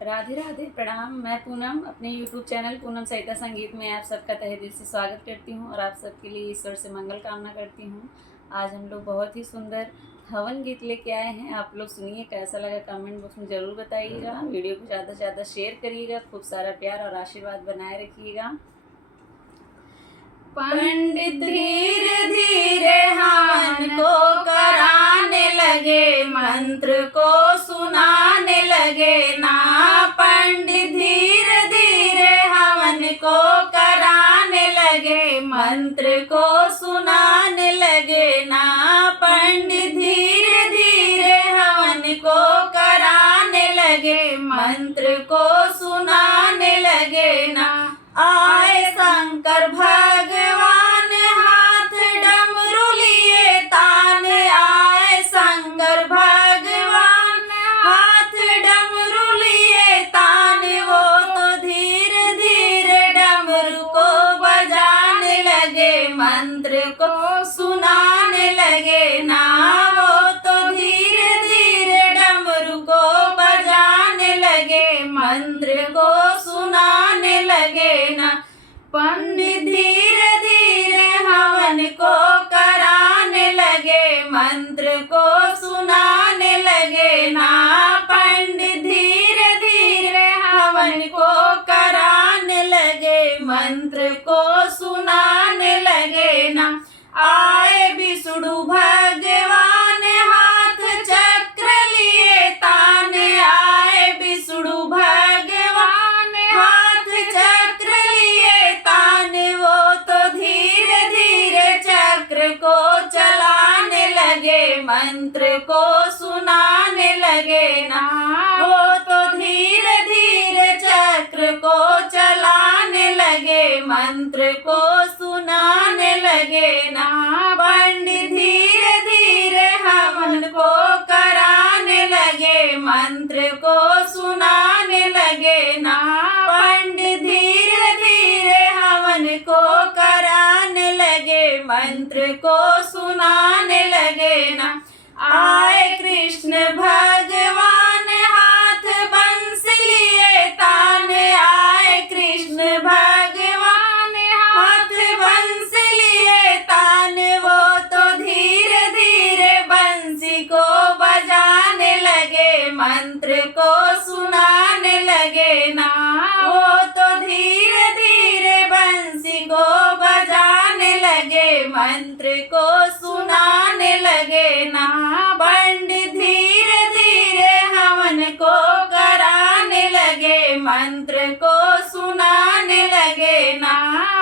राधे राधे, प्रणाम। मैं पूनम अपने YouTube चैनल पूनम सहिता संगीत में आप सबका तहे दिल से स्वागत करती हूँ और आप सबके लिए ईश्वर से मंगल कामना करती हूँ। आज हम लोग बहुत ही सुंदर हवन गीत लेके आए हैं। आप लोग सुनिए, कैसा लगा कमेंट बॉक्स में ज़रूर बताइएगा। वीडियो को ज़्यादा से ज़्यादा शेयर करिएगा। खूब सारा प्यार और आशीर्वाद बनाए रखिएगा। पंडित धीरे धीरे हवन को कराने लगे, मंत्र को सुनाने लगे ना। पंडित धीरे धीरे हवन को कराने लगे, मंत्र को सुनाने लगे ना। पंडित धीरे धीरे हवन को कराने लगे, मंत्र को सुनाने लगे ना। आए शंकर भगवान हाथ डमरू लिए तान, आए शंकर भगवान हाथ डमरू लिए तान। वो तो धीरे धीरे डमरू को बजाने लगे, मंत्र को सुनाने लगे ना। वो तो धीरे धीरे डमरू को बजाने लगे, मंत्र को सुनाने लगे ना। पंडित धीरे धीरे हवन को कराने लगे, मंत्र को सुनाने लगे ना। पंडित धीरे धीरे हवन को कराने लगे, मंत्र को सुनाने लगे ना। आए विष्णु भगवान हाथ चक्र लिए तान, आए विष्णु भगवान हाथ चक्र लिए तान। वो तो धीरे धीरे चक्र को चलाने लगे, मंत्र को सुनाने लगे ना। वो तो धीरे धीरे चक्र को चलाने लगे, मंत्र को सुनाने लगे ना। पंडित धीरे धीरे हवन को कराने लगे, मंत्र को सुनाने लगे ना। पंडित धीरे धीरे हवन को कराने लगे, मंत्र को सुनाने लगे ना। आए कृष्ण भगवान हाथ बंसी लिए तान, आए कृष्ण भगवान हाथ बंसी लिए तान। वो तो धीरे धीरे बंसी को बजाने लगे, मंत्र को सुनाने लगे ना। वो तो धीरे धीरे बंसी को बजाने लगे, मंत्र को सुनाने लगे ना। पंडित धीरे धीरे हवन को कराने लगे, मंत्र को सुनाने लगे ना।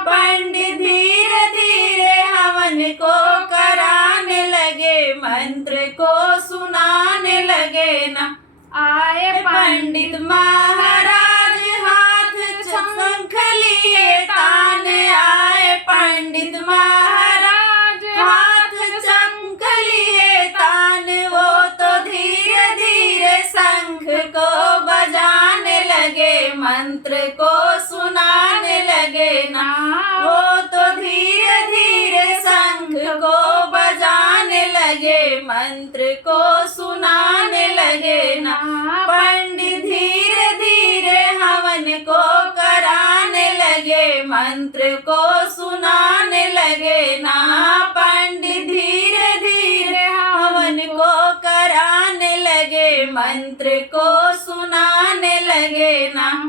पंडित धीरे धीरे हवन को कराने लगे, मंत्र को सुनाने लगे ना। आए पंडित महाराज हाथ शंख लिए तान, आए पंडित महाराज हाथ शंख लिए तान। वो तो धीरे धीरे शंख को बजाने लगे, मंत्र को सुनाने लगे ना। वो तो धीरे धीरे शंख को बजाने लगे, मंत्र को सुनाने लगे ना। पंडित धीरे धीरे हवन को कराने लगे, मंत्र को सुनाने लगे ना। पंडित धीरे धीरे हवन को कराने लगे, मंत्र को सुनाने लगे ना।